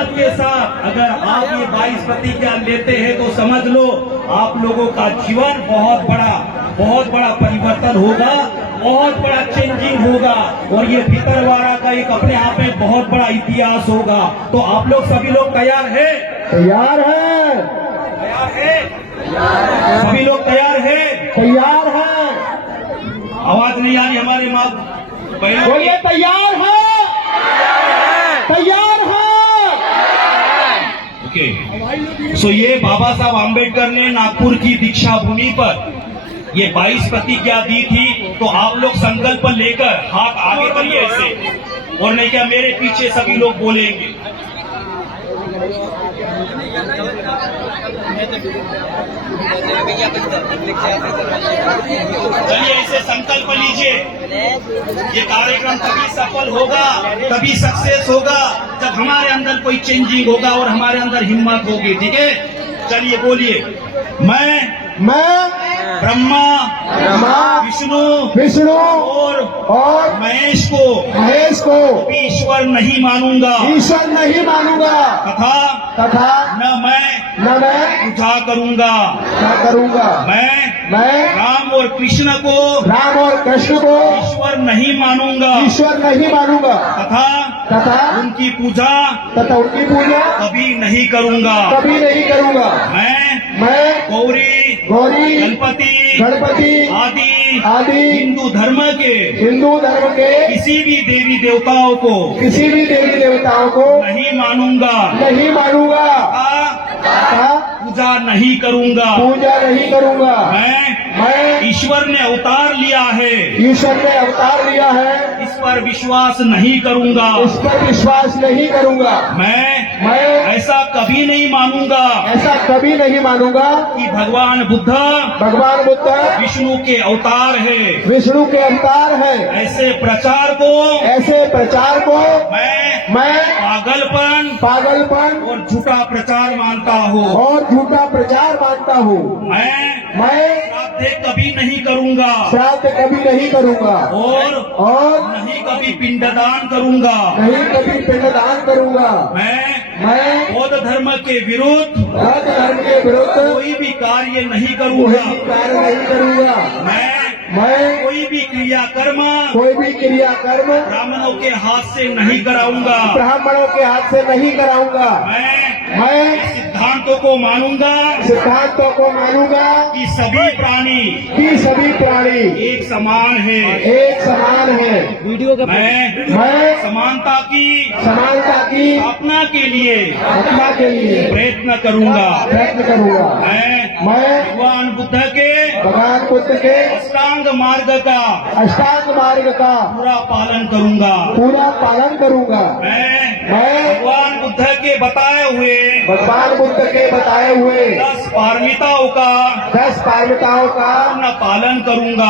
हिम्मत के साथ अगर आप ये 22 प्रतिज्ञा लेते हैं तो समझ लो आप लोगों का जीवन बहुत बड़ा परिवर्तन होगा, बहुत बड़ा चेंजिंग होगा और ये भितरवाड़ा का एक अपने आप में बहुत बड़ा इतिहास होगा। तो आप लोग सभी लोग तैयार हैं? तैयार है, तैयार है? सभी लोग तैयार हैं? तैयार है। आवाज नहीं आ रही हमारे माँ बहनों की? बोलिए तैयार है, तैयार है। ओके, सो ये बाबा साहब आम्बेडकर ने नागपुर की दीक्षा भूमि पर ये 22 प्रतिज्ञा दी थी। तो आप लोग संकल्प लेकर हाथ आगे करिए ऐसे, और नहीं क्या मेरे पीछे सभी लोग बोलेंगे। चलिए ऐसे संकल्प लीजिए। ये कार्यक्रम तभी सफल होगा, तभी सक्सेस होगा जब हमारे अंदर कोई चेंजिंग होगा और हमारे अंदर हिम्मत होगी। ठीक है, चलिए बोलिए। मैं ब्रह्मा विष्णु और महेश को ईश्वर नहीं मानूंगा तथा न मैं पूजा करूंगा। मैं राम और कृष्ण को ईश्वर नहीं मानूंगा तथा उनकी पूजा कभी नहीं करूंगा। मैं गौरी गणपति आदि हिंदू धर्म के किसी भी देवी देवताओं को नहीं मानूंगा पूजा नहीं करूंगा। मैं ईश्वर ने अवतार लिया है, इस पर विश्वास नहीं करूंगा। मैं ऐसा कभी नहीं मानूंगा कि भगवान बुद्ध विष्णु के अवतार है। ऐसे प्रचार को मैं पागलपन और झूठा प्रचार मानता हूँ। मैं श्राद्ध कभी नहीं करूंगा और नहीं कभी पिंडदान करूंगा। मैं बौद्ध धर्म के विरुद्ध कोई भी कार्य नहीं करूंगा। मैं कोई भी क्रियाकर्म ब्राह्मणों के हाथ से नहीं कराऊंगा। मैं सिद्धांतों को मानूंगा कि सभी प्राणी एक समान है। मैं समानता की स्थापना के लिए प्रयत्न करूंगा। मैं भगवान बुद्ध के अष्टांग मार्ग का पूरा पालन करूंगा। मैं भगवान बुद्ध के बताए हुए 10 पारमिताओं का पूर्ण पालन करूंगा।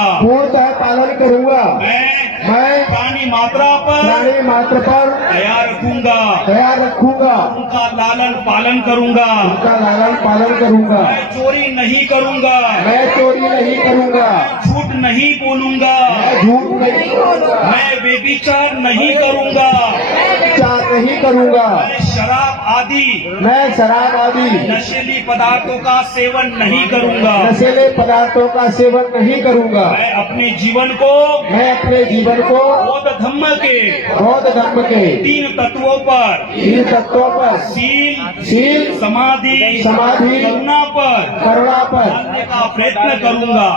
मैं प्राणी मात्रा पर दया रखूंगा। उनका लालन पालन करूंगा। मैं चोरी नहीं करूंगा। झूठ नहीं बोलूंगा। मैं व्यभिचार नहीं करूंगा। मैं शराब आदि नशीली पदार्थों का सेवन नहीं करूंगा। मैं अपने जीवन को बौद्ध धर्म के 3 तत्वों पर शील समाधि करुणा पर डालने का प्रयत्न करूंगा।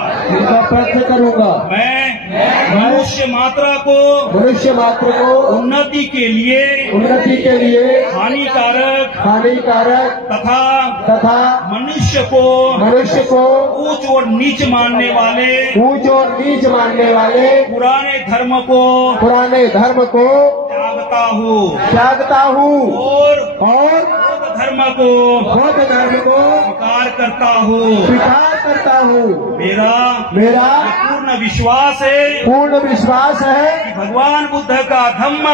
मैं मनुष्य मात्रा को उन्नति के लिए हानिकारक तथा मनुष्य को ऊंच और नीच मानने वाले पुराने धर्म को त्यागता हूँ और बौद्ध धर्म को स्वीकार करता हूँ। मेरा पूर्ण विश्वास है कि भगवान बुद्ध का धम्म